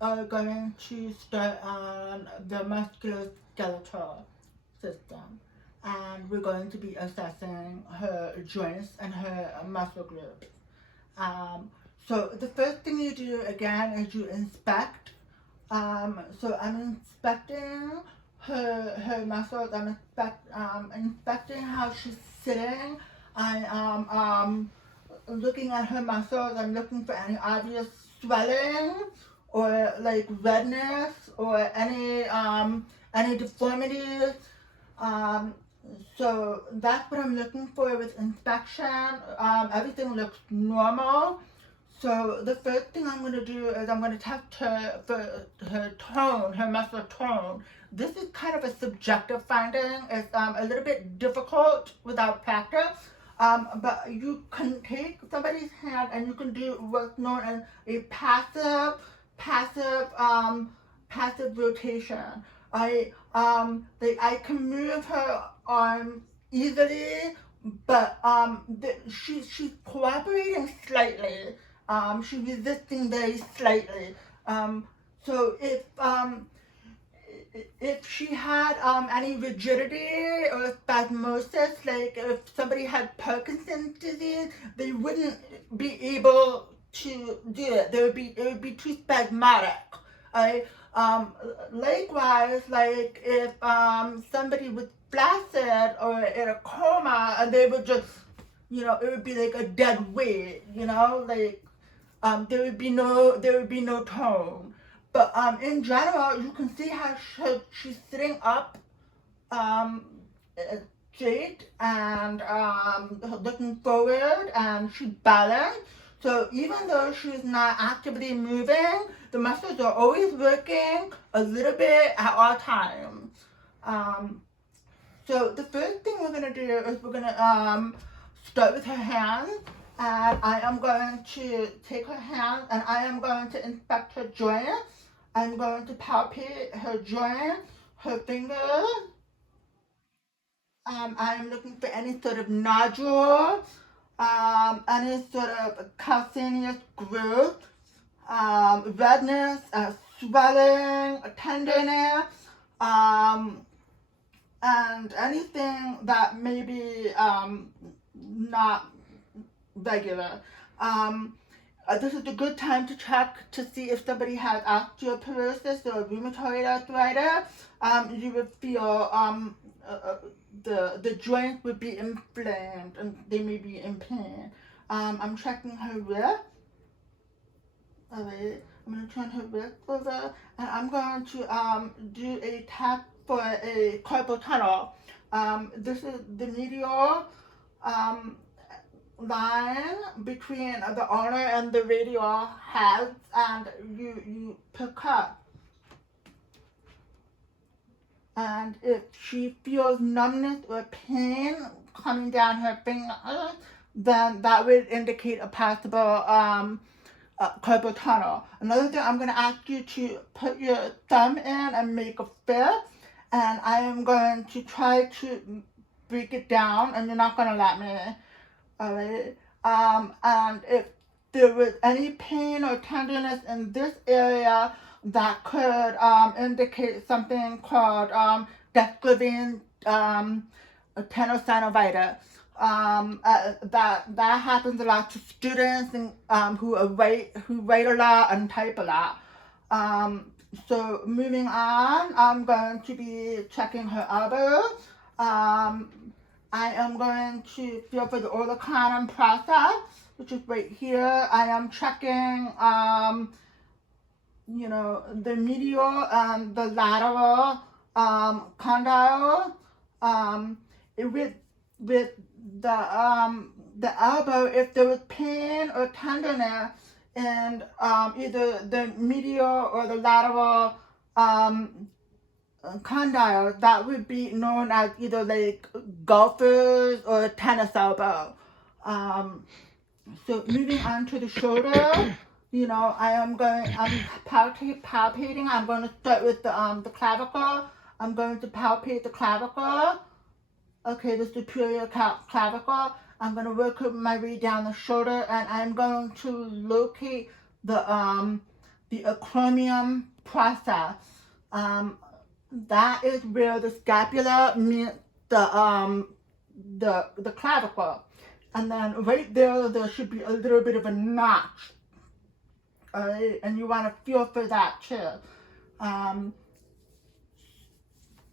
are going to start on the musculoskeletal system, and we're going to be assessing her joints and her muscle groups. Um, so the first thing you do again is you inspect. So I'm inspecting her muscles. Inspecting how she's sitting. I am looking at her muscles. I'm looking for any obvious swelling or like redness or any deformities. Um, so that's what I'm looking for with inspection. Everything looks normal. So the first thing I'm going to do is I'm going to test her for her tone, her muscle tone. This is kind of a subjective finding. It's a little bit difficult without practice. But you can take somebody's hand and you can do what's known as a passive, passive rotation. I can move her arm easily, but she's cooperating slightly. She's resisting very slightly. So if she had any rigidity or spasmosis, like if somebody had Parkinson's disease, they wouldn't be able to do it. It would be too spasmodic. I Likewise, like if somebody was flaccid or in a coma, and they would just, it would be like a dead weight, like there would be no tone. But in general, you can see how she's sitting up, um, uh, straight and looking forward, and she's balanced. So even though she's not actively moving, the muscles are always working a little bit at all times. Um, so the first thing we're gonna do is we're gonna start with her hands, and I am going to take her hands and I am going to inspect her joints. I'm going to palpate her joints, her fingers. I am looking for any sort of nodule, any sort of calcaneous growth, redness, swelling, tenderness, um, and anything that may be not regular. This is a good time to check to see if somebody has osteoporosis or rheumatoid arthritis. You would feel the joints would be inflamed and they may be in pain. I'm checking her wrist. Alright, I'm gonna turn her wrist over, and I'm going to do a tap for a carpal tunnel. This is the medial um, line between the ulnar and the radial heads, and you pick up. And if she feels numbness or pain coming down her finger, then that would indicate a possible carpal tunnel. Another thing, I'm going to ask you to put your thumb in and make a fist, and I am going to try to break it down, and you're not going to let me. Alright? And if there was any pain or tenderness in this area, that could indicate something called desclavine tenosynovitis. That happens a lot to students and, who write a lot and type a lot. So moving on, I'm going to be checking her elbows. I am going to feel for the olecranon process, which is right here. I am checking, the medial and the lateral condyle. With the elbow, if there was pain or tenderness in either the medial or the lateral condyle, that would be known as either like golfers or tennis elbow. So moving on to the shoulder, I'm palpating. I'm going to start with the clavicle. I'm going to palpate the clavicle. Okay, the superior clavicle. I'm going to work my way down the shoulder, and I'm going to locate the the acromion process. That is where the scapula meets the clavicle, and then right there should be a little bit of a notch. Alright, and you want to feel for that too.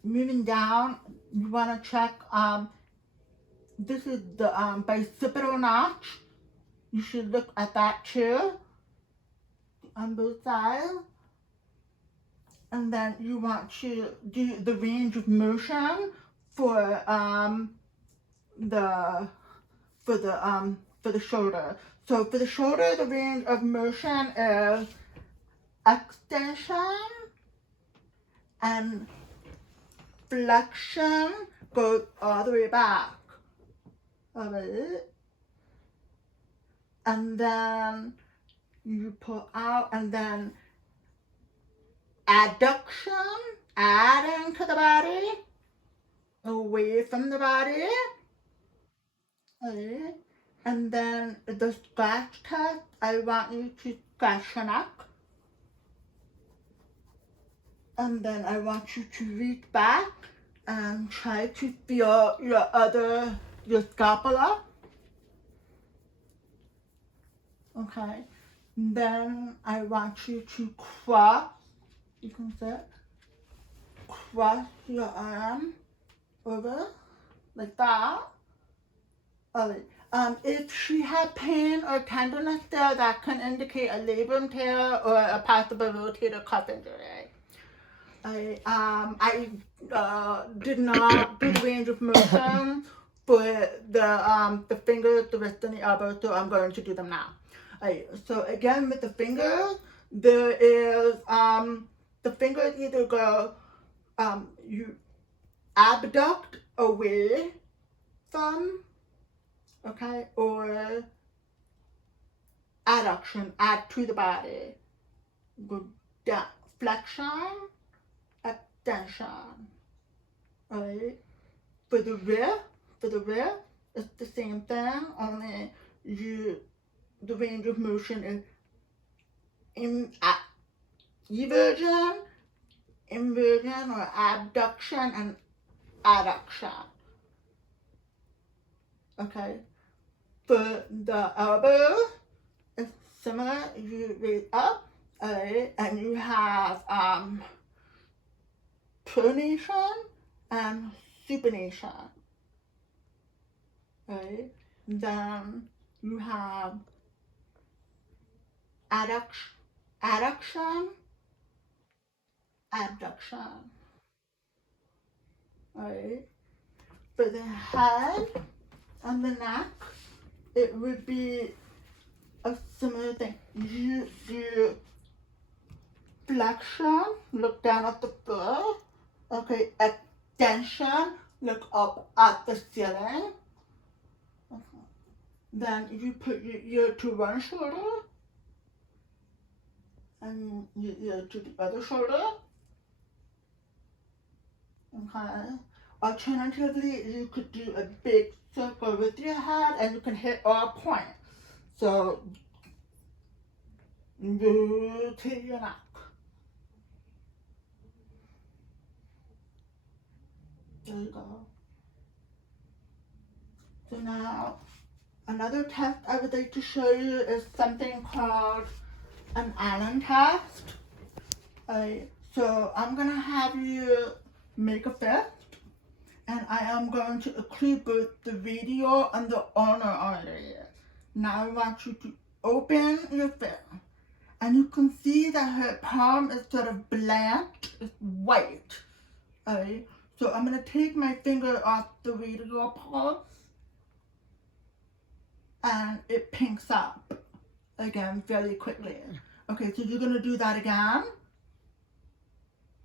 Moving down, you want to check. This is the bicipital notch. You should look at that too on both sides. And then you want to do the range of motion for the shoulder. So for the shoulder, the range of motion is extension and flexion goes all the way back. Alright. And then you pull out, and then adduction, adding to the body, away from the body. Okay. And then the scratch test, I want you to scratch your neck. And then I want you to reach back and try to feel your scapula. Okay. Then I want you to cross, you can say, cross your arm over like that. Alright. If she had pain or tenderness there, that can indicate a labrum tear or a possible rotator cuff injury. I did not do the range of motion for the fingers, the wrist, and the elbow, so I'm going to do them now. So again, with the fingers, there is the fingers either go you abduct away from, okay, or adduction, add to the body. Go down, flexion, extension. Alright. For the rear, it's the same thing, only the range of motion is eversion, inversion, or abduction and adduction. Okay. For the elbow, it's similar. You raise up, and you have pronation and supination. Right? Then you have adduction, abduction. Right? For the head and the neck, it would be a similar thing. You do flexion, look down at the floor. Okay, extension, look up at the ceiling. Okay. Then you put your to one shoulder and your to the other shoulder. Okay. Alternatively, you could do a big circle with your head and you can hit all points. So, rotate your neck. There you go. So now, another test I would like to show you is something called an Allen test. So I'm going to have you make a fist, and I am going to occlude both the radial and the ulnar artery. Now I want you to open your fist, and you can see that her palm is sort of blanched, it's white. Alright, so I'm going to take my finger off the radial pulse, and it pinks up again very quickly. Okay, so you're going to do that again.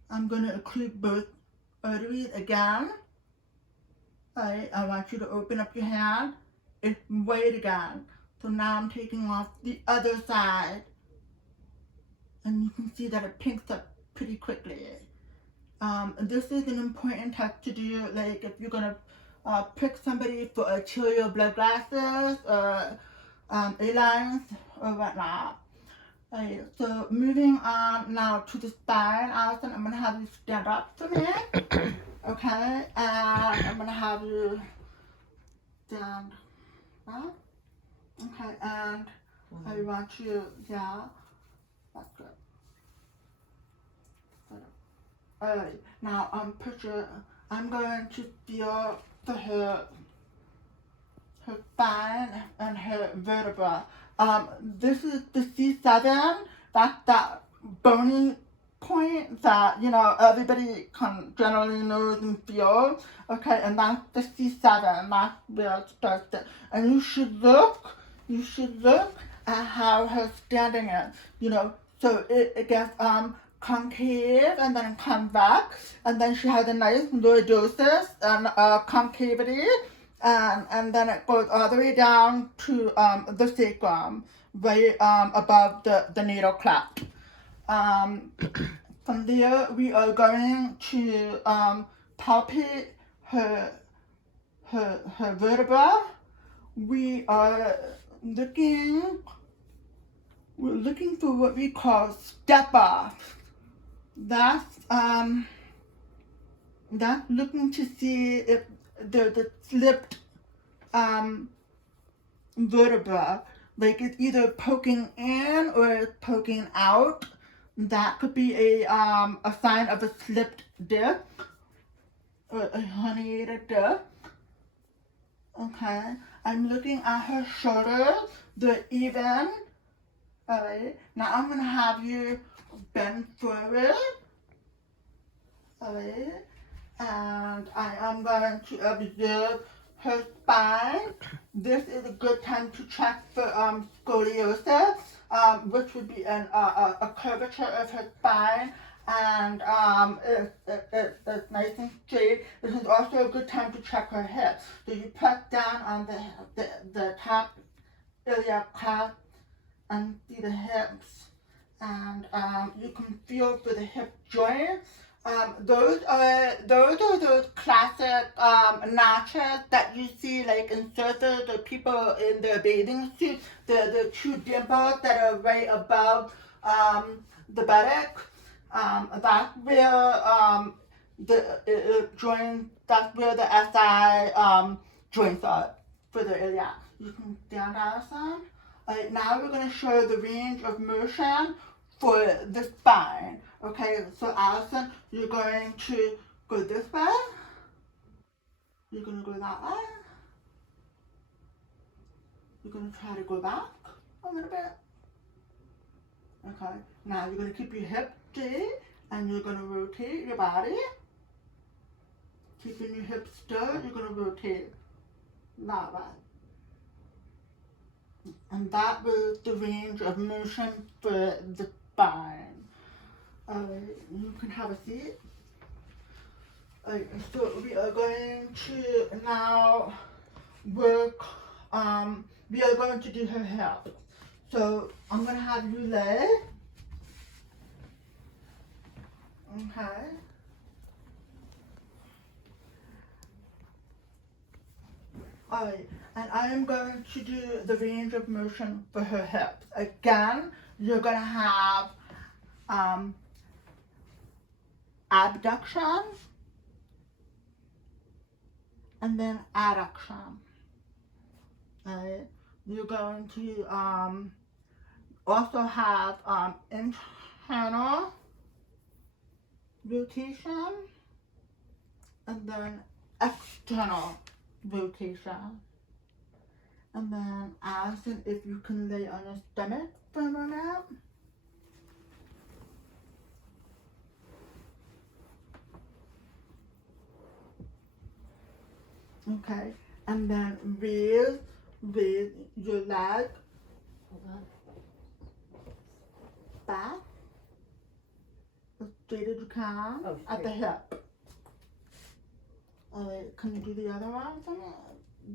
I'm going to occlude both arteries again. Alright, I want you to open up your hand. It's white again. So now I'm taking off the other side. And you can see that it pinks up pretty quickly. This is an important test to do, like if you're going to prick somebody for arterial blood glasses or A-lines or whatnot. Alright, so moving on now to the spine, Alyson, I'm gonna have you stand up for me. Okay, and I'm gonna have you stand up. Okay, and I want you, yeah, that's good. Alright, now I'm going to feel for her spine and her vertebra. This is the C7. That's that bony point that everybody can generally knows and feels. Okay, and that's the C7. That's where it starts. And you should look at how her standing is. So it gets concave and then convex, and then she has a nice lordosis and concavity. And then it goes all the way down to the sacrum, right above the natal cleft. From there, we are going to palpate her vertebra. We're looking for what we call step off. That's looking to see if there's a slipped vertebra, like it's either poking in or it's poking out. That could be a sign of a slipped disc or a herniated disc. Okay, I'm looking at her shoulders. They're even. Alright, now I'm gonna have you bend forward. Alright, and I am going to observe her spine. This is a good time to check for scoliosis, which would be a curvature of her spine, and it's nice and straight. This is also a good time to check her hips. So you press down on the top iliac crest and see the hips, and you can feel for the hip joints. Those are those classic notches that you see like in surfers or people in their bathing suits. The two dimples that are right above the buttock. That's where the joint. That's where the SI joints are for the iliac. You can stand, Alyson. Alright, now we're going to show the range of motion for the spine. Okay, so Alyson, you're going to go this way. You're going to go that way. You're going to try to go back a little bit. Okay, now you're going to keep your hip straight and you're going to rotate your body. Keeping your hips still, you're going to rotate that way. And that was the range of motion for the spine. You can have a seat. So we are going to now work, we are going to do her hips. So I'm going to have you lay. Okay. Alright, and I am going to do the range of motion for her hips. Again, you're going to have abduction and then adduction. Alright, you're going to also have internal rotation and then external rotation. And then Alyson, if you can lay on your stomach for a moment. Okay, and then raise your leg back as straight as you can at the hip. Alright, can you do the other one?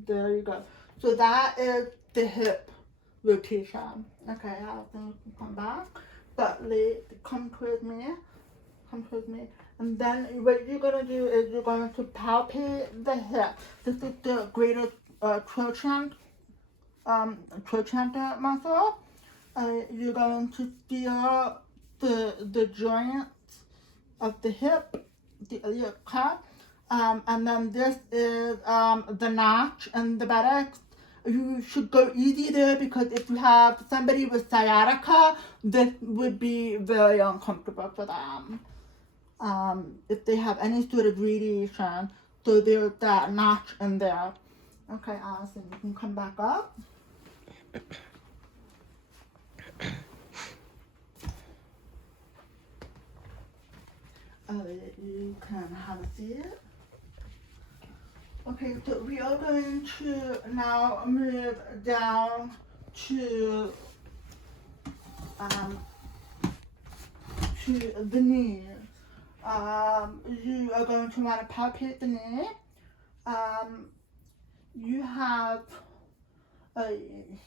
There you go. So that is the hip rotation. Okay, I'll then you can come back. But come towards me. And then what you're gonna do is you're going to palpate the hip. This is the greater trochanter muscle. You're going to feel the joints of the hip, the iliac cup, and then this is the notch and the buttocks. You should go easy there because if you have somebody with sciatica, this would be very uncomfortable for them. If they have any sort of radiation, so there's that notch in there. Okay, Alyson, you can come back up. You can have a seat. Okay, so we are going to now move down to the knee. You are going to want to palpate the knee. You have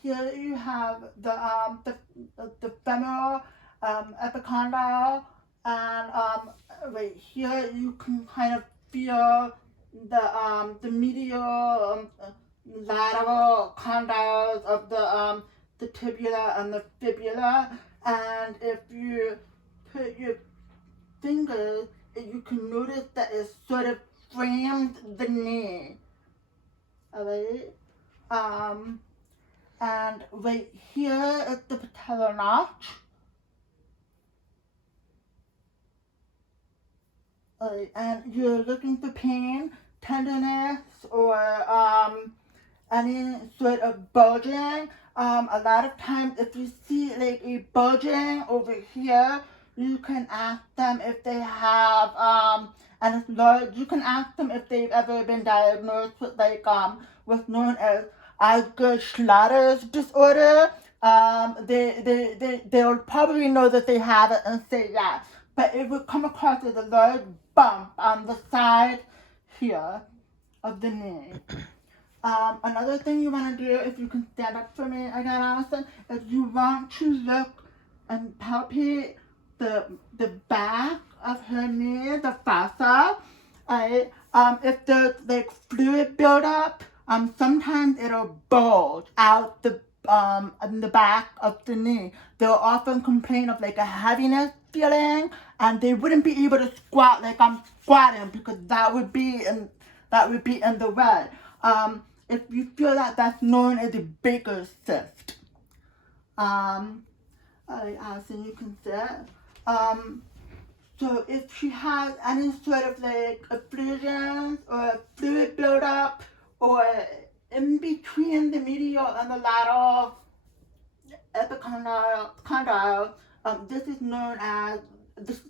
here you have the femoral epicondyle, and right here you can kind of feel the medial lateral condyles of the tibia and the fibula, and if you put your fingers, you can notice that it sort of frames the knee. Alright? And right here is the patellar notch. And you're looking for pain, tenderness, or any sort of bulging. A lot of times if you see like a bulging over here, you can ask them if they have and it's large. You can ask them if they've ever been diagnosed with like what's known as Alger-Schlotter's disorder. They'll probably know that they have it and say yeah, but it would come across as a large bump on the side here of the knee. Another thing you want to do, if you can stand up for me again, Alyson, is you want to look and palpate the back of her knee, the fossa. Right? If there's like fluid buildup, sometimes it'll bulge out in the back of the knee. They'll often complain of like a heaviness feeling, and they wouldn't be able to squat like I'm squatting because that would be in the red. If you feel that, that's known as a Baker's cyst. Alyson, you can sit. So if she has any sort of like effusions or fluid buildup, or in between the medial and the lateral epicondyle, this is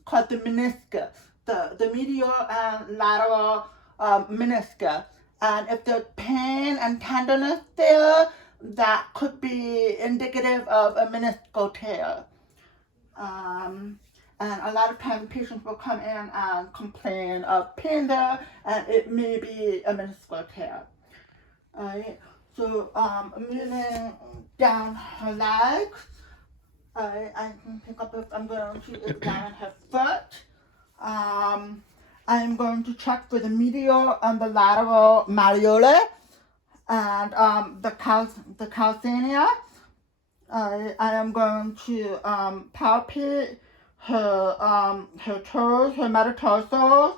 called the meniscus, the medial and lateral meniscus. And if there's pain and tenderness there, that could be indicative of a meniscal tear. And a lot of times patients will come in and complain of pain there, and it may be a meniscal tear. Alright, so moving down her legs, I can pick up if I'm going to examine her foot. I'm going to check for the medial and the lateral malleoli and the calcanea. I am going to palpate her toes, her metatarsals.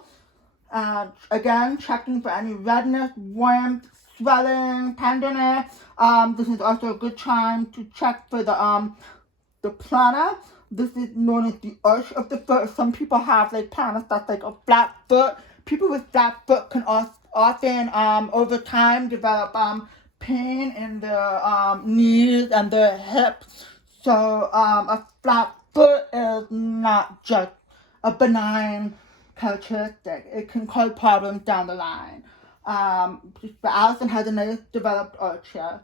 Again, checking for any redness, warmth, swelling, tenderness. This is also a good time to check for the plana. This is known as the arch of the foot. Some people have like planas that's like a flat foot. People with flat foot can often over time develop pain in their knees and their hips. So a flat foot is not just a benign characteristic. It can cause problems down the line. But Alyson has a nice developed arch here.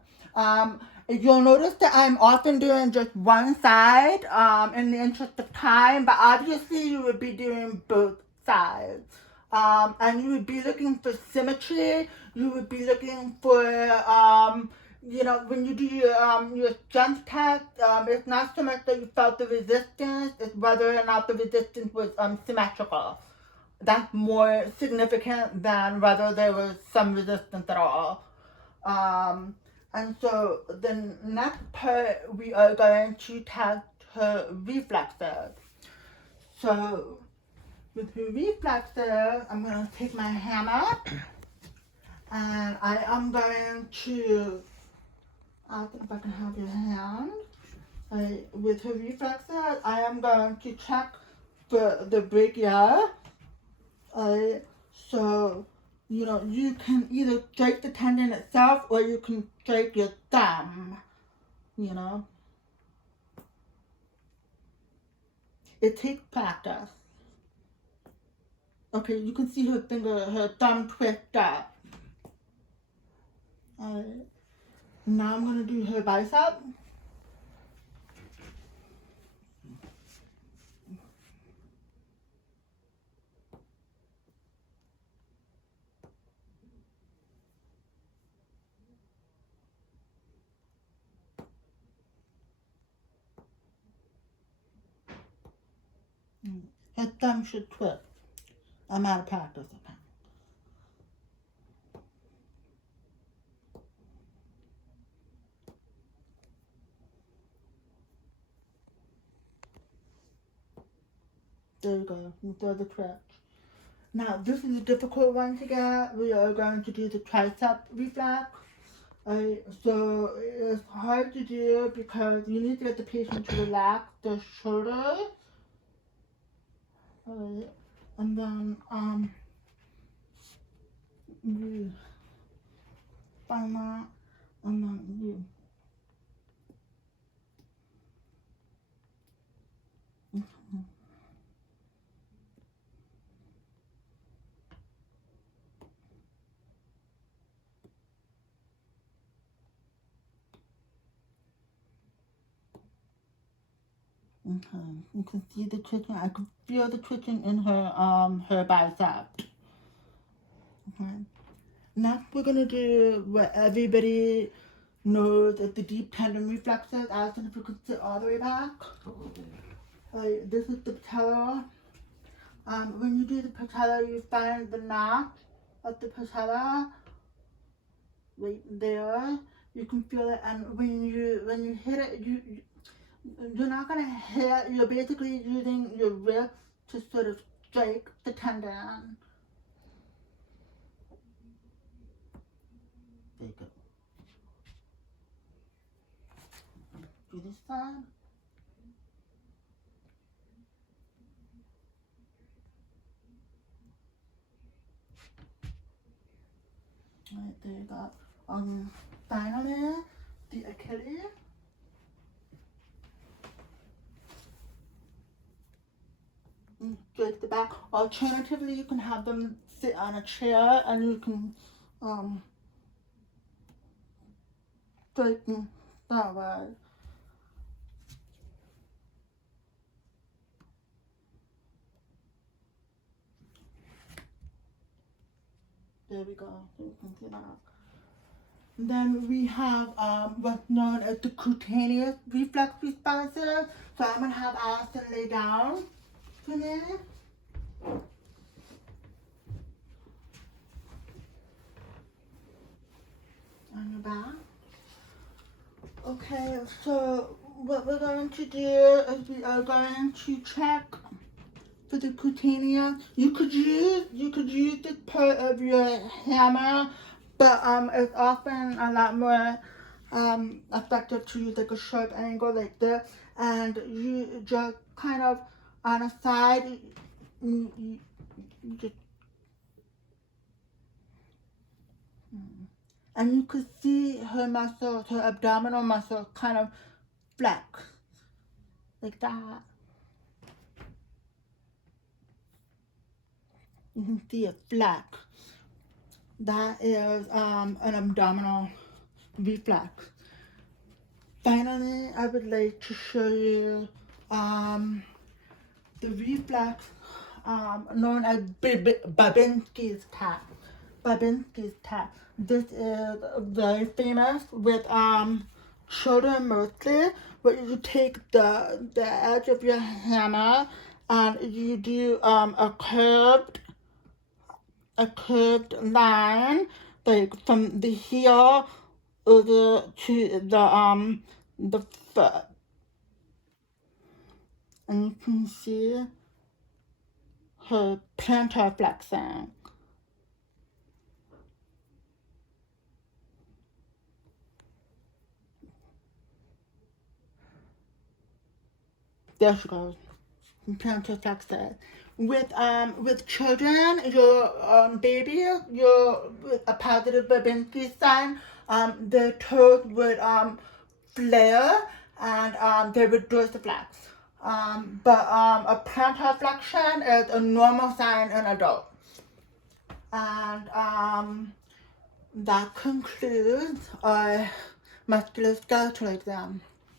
You'll notice that I'm often doing just one side in the interest of time, but obviously you would be doing both sides. And you would be looking for symmetry. You would be looking for, when you do your strength test, it's not so much that you felt the resistance, it's whether or not the resistance was symmetrical. That's more significant than whether there was some resistance at all. And so the next part we are going to test her reflexes. So with her reflexes, I'm going to take my hammer and I am going to, I don't know if I can have your hand. With her reflexes, I am going to check for the brachia. So, you can either strike the tendon itself or you can strike your thumb, you know. It takes practice. Okay, you can see her finger, her thumb twist up. Alright. Now I'm going to do her bicep. Her thumb should twist. I'm out of practice. Okay. There you go. You throw the twitch. Now, this is a difficult one to get. We are going to do the tricep reflex. So it's hard to do because you need to get the patient to relax their shoulder. And then you find that, and then you. Okay, you can see the twitching. I can feel the twitching in her bicep. Okay. Next, we're gonna do what everybody knows as the deep tendon reflexes. Alyson, if you could sit all the way back. This is the patella. When you do the patella, you find the notch of the patella right there. You can feel it, and when you hit it, you're not gonna hit. You're basically using your wrist to sort of strike the tendon. There you go. Do this side. Alright, there you go. Finally, the Achilles. Straight the back. Alternatively, you can have them sit on a chair and you can straighten that way. There we go. You can see that. Then we have what's known as the cutaneous reflex responses. So I'm gonna have Alyson lay down for me. On your back. Okay, so what we're going to do is we are going to check for the cutaneous. You could use this part of your hammer, but it's often a lot more effective to use like a sharp angle like this, and you just kind of on a side, you just, and you could see her muscles, her abdominal muscles kind of flex like that. You can see it flex. That is an abdominal reflex. Finally, I would like to show you the reflex known as Babinski's tap. Babinski's tap. This is very famous with children mostly, where you take the edge of your hammer and you do a curved line, like from the heel over to the foot. And you can see her plantar flexing. There she goes. Plantar flexing. With children, your baby, your with a positive Babinski sign, their toes would flare and they would dorsiflex. But a plantar flexion is a normal sign in adults. And that concludes our musculoskeletal exam.